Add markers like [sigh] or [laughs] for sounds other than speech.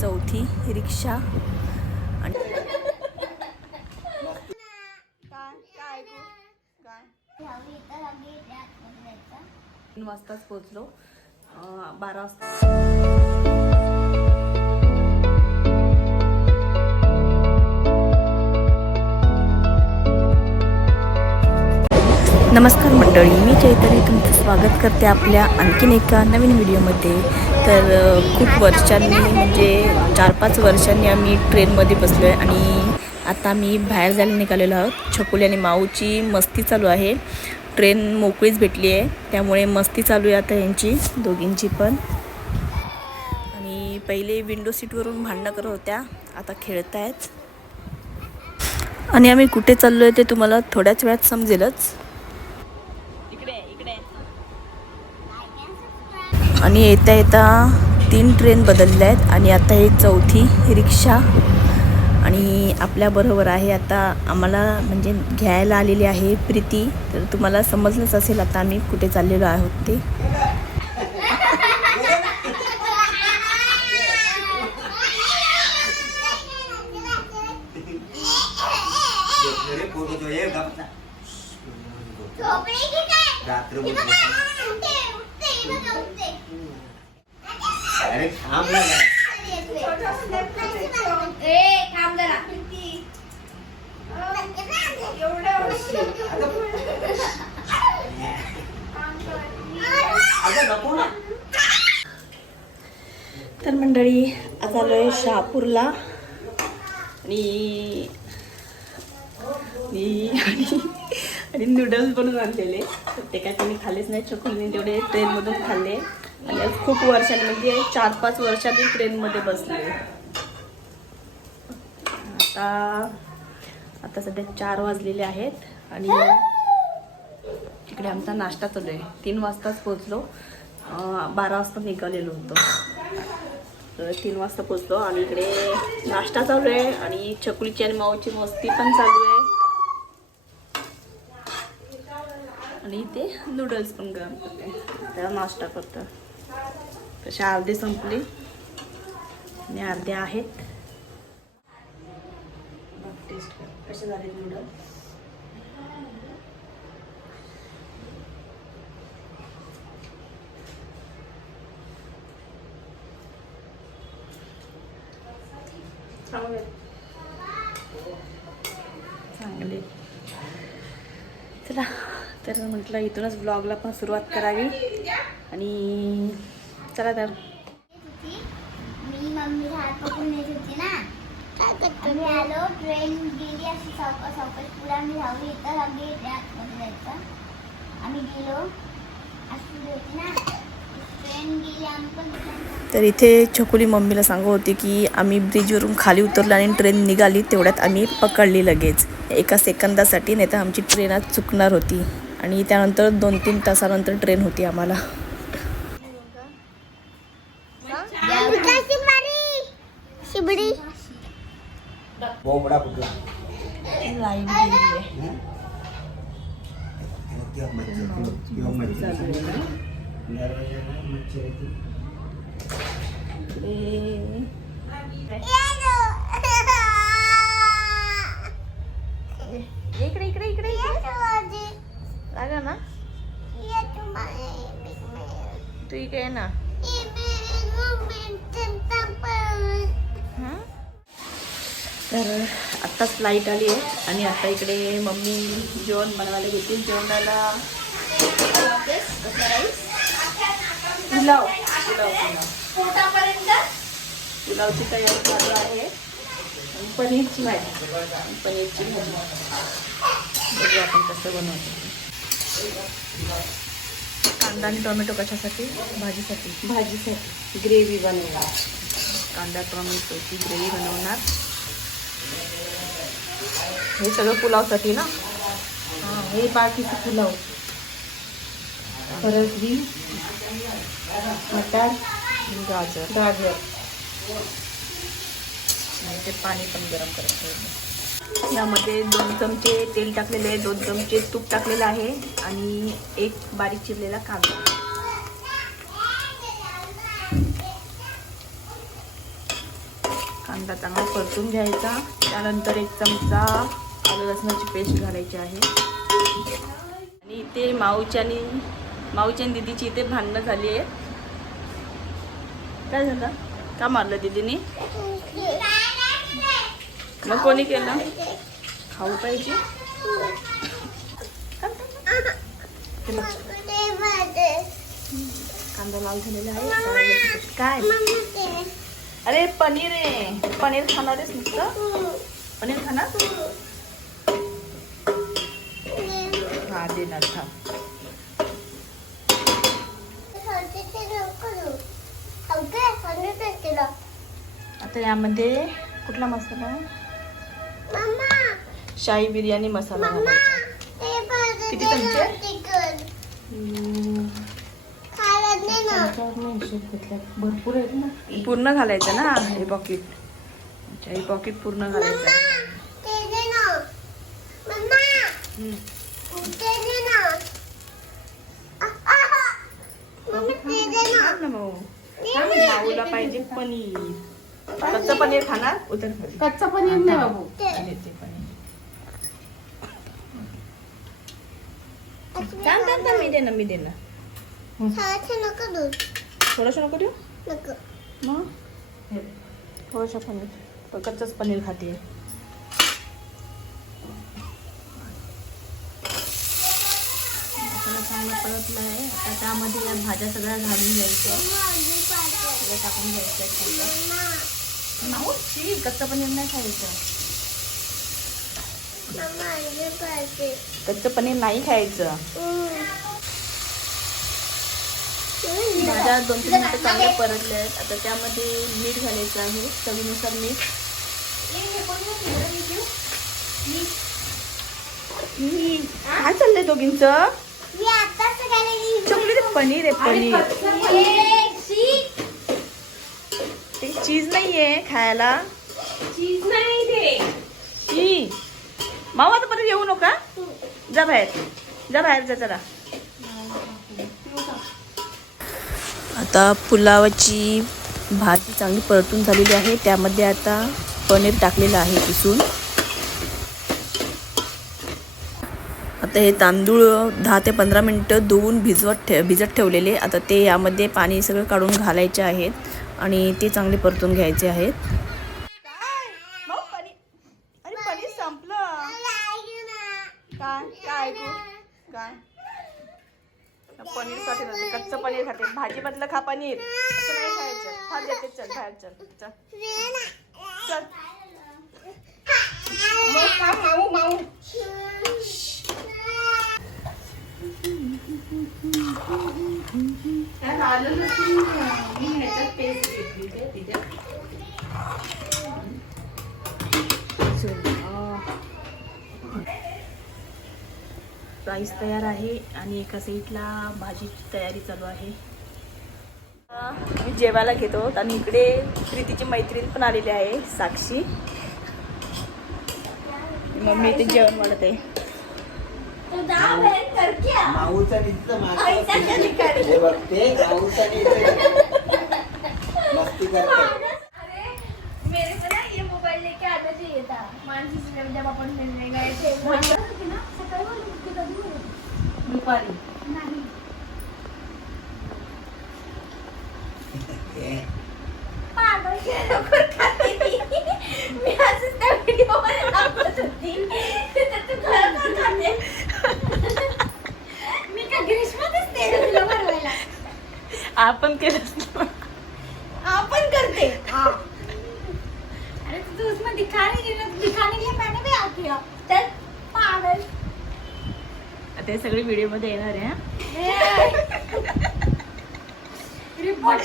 चौथी रिक्षा. आणि तीन वाजताच पोचलो बारा वाजता. नमस्कार मंडळी मी चैतन्य तुमचं स्वागत करते आपल्या आणखीन एका नवीन व्हिडिओमध्ये. तर खूप वर्षांनी म्हणजे चार पाच वर्षांनी आम्ही ट्रेनमध्ये बसलो आहे आणि आता मी बाहेर जायला निघालेलो आहोत. छकुली आणि माऊची मस्ती चालू आहे. ट्रेन मोकळीच भेटली आहे त्यामुळे मस्ती चालू आहे आता यांची दोघींची पण. आणि पहिले विंडो सीटवरून भांडणं करत होत्या आता खेळत आहेत आणि आम्ही कुठे चाललो आहे ते तुम्हाला थोड्याच वेळात समजेलच. आणि येता येता तीन ट्रेन बदलल्या आहेत आणि आता ही चौथी रिक्षा आणि आपल्याबरोबर आहे आता आम्हाला म्हणजे घ्यायला आलेली आहे प्रीती. तर तुम्हाला समजलंच असेल आता आम्ही कुठे चाललेलो आहोत ते अरे फोटो तो ये गप ना. रात्र अरे थांब ना. जरा. अगं नको ना. तर मंडळी आज आलो आहे शहापूरला. आणि आणि आणि नूडल्स बनवून आणलेले. ते काय त्यांनी खाल्लेच नाही. चकुलीने तेवढे ट्रेनमधून खाल्ले. आणि आज खूप वर्षांनी म्हणजे चार पाच वर्षांनी ट्रेनमध्ये बसले. आता आता सध्या चार वाजलेले आहेत. आणि तिकडे आमचा नाश्ता चालू आहे. तीन वाजताच पोचलो बारा वाजता निघालेलो होतो. तर तीन वाजता पोचलो आणि इकडे नाश्ता चालू आहे. आणि चकुलीची आणि माऊची मस्ती पण चालू आहे. आणि इथे नूडल्स पण गरम करते. त्याला नाश्ता करतो. तसे अर्धे संपली. आणि अर्धे आहेत. टेस्ट कसे झाले नूडल्स चांगले चला तर म्हटलं इथूनच ब्लॉगला पण सुरुवात करावी. आणि चला तर. मी मम्मी हात पकडून येत होती ना. आम्ही आलो ट्रेन गेली अशी सावकाश सावकाश पुढे आम्ही धावली. येतात आम्ही आतमध्ये जायचं. आम्ही गेलो. अशी होती ना. ट्रेन गेली आम्ही पण तर इथे छकुली मम्मीला सांगत होती की आम्ही ब्रिजवरून खाली उतरलो आणि ट्रेन निघाली तेवढ्यात आम्ही पकडली लगेच. एका सेकंदासाठी नाही तर आमची ट्रेन आज चुकणार होती. आणि त्यानंतर दोन तीन तासानंतर ट्रेन होती आम्हाला. इकडे इकडे इकडे. लागा ना? तू इकडे ये ना. हं? तर आत्ताच लाइट आली आहे आणि आता इकडे मम्मी जेवण बनवायला घेते जेवणाला. पुलाव. पुलाव पुलाव. पुलावची तयारी चालू आहे. पनीरची भाजी. पनीरची भाजी. बघू आपण कसं बनवतो. कांदा आणि टोमॅटो कशासाठी? भाजीसाठी. भाजीसाठी. ग्रेव्ही बनवणार. कांदा टोमॅटोची ग्रेव्ही बनवणार. हे सगळं पुलावसाठी ना? हां हे बाकीचं पुलाव. परत बी मटार गाजर. गाजर. आणि ते पाणी पण गरम करत ठेवलं यामध्ये दोन चमचे तेल टाकलेले आहे दोन चमचे तूप टाकलेलं आहे आणि एक बारीक चिरलेला कांदा. कांदा चांगला परतून घ्यायचा. त्यानंतर एक चमचा आलं लसणाची पेस्ट घालायची आहे. आणि इथे माऊची आणि माऊची आणि दिदीची इथे भांडणं झाली आहे काय झालं? का मारलं दिदीने? मग कोणी केलं? खाऊ पाहिजे. ते कांदा लाल झालेला आहे. काय? अरे पनीर आहे. पनीर खाणार आहेस नुसतं? पनीर खाणार? हा देणार थांब. आता यामध्ये कुठला मसाला? शाही बिर्याणी मसाला घालायचा. किती चमचे? भरपूर आहेत ना. पूर्ण घालायचं ना हे पॉकेट अच्छा हे पॉकेट पूर्ण घालायचं. माऊला पाहिजे पनीर. कच्चं पनीर खाणार? उतर. कच्चा पनीर नाही बाबू आणि ते पनीर थांब थांब थांब मी दे ना मी दे ना. थोडंसं नको देऊ. मग? हे, थोडंसं पनीर. कच्चंच पनीर खाते चांगला परतला आहे आता त्यामध्ये या भाज्या सगळ्या घालून घ्यायच्या. टाकून घ्यायचं सगळं. नाऊ शी कच्चं पनीर नाही खायचं. कच्चं पनीर नाही खायचं. भाज्या दोन तीन मिनिटं चांगले परतले आहेत आता त्यामध्ये मीठ घालायचं आहे. चवीनुसार मीठ. ही, काय चाललंय दोघींचं? चॉकलेट पनीर आहे पनीर. ते चीज नाहीये खायला. चीज नाही मावा आता परत येऊ नका. जा बाहेर. जा बाहेर जा चला आता पुलावाची भाजी चांगली परतून झालेली आहे. त्यामध्ये आता पनीर टाकलेलं आहे किसून. आता हे तांदूळ दहा ते पंधरा मिनटं धुवून भिजवत ठे भिजत ठेवलेले. आता ते यामध्ये पाणी सगळं काढून घालायचे आहेत आणि ते चांगले परतून घ्यायचे आहेत अरे पनीर संपलं काय काय ऐकू काय पनीरसाठी नव्हते कच्चं पनीर खाते भाजी मधलं खा पनीर. असं नाही खायचं. फार देते चल बाहेर चल. चल. चल. माऊ माऊ राईस तयार आहे आणि एका साईडला भाजीची तयारी चालू आहे. जेवायला घेतो. आणि इकडे प्रीतीची मैत्रीण पण आलेली आहे साक्षी. मम्मी इथे जेवण वाढत. आहे माऊचा नुसतं मागं हे बघते माऊचा मस्ती करते मेरे को ना ये मोबाइल लेके आना चाहिए था मानसी से जब अपन मिलने गए थे दुपारी हे, पागल के लवकर खाते ती मी असंच त्या व्हिडिओमध्ये दाखवत होती तर तू खरोखर खाते मी का ग्रीष्मातच ते तुला भरवायला आपण केलं आपण करते. अरे तू उसमें दिखाने के लिए दिखाने के लिए मैंने भी आ किया चल पागल. आता हे सगळे व्हिडिओमध्ये येणार आहे हा. [laughs] रिपोर्ट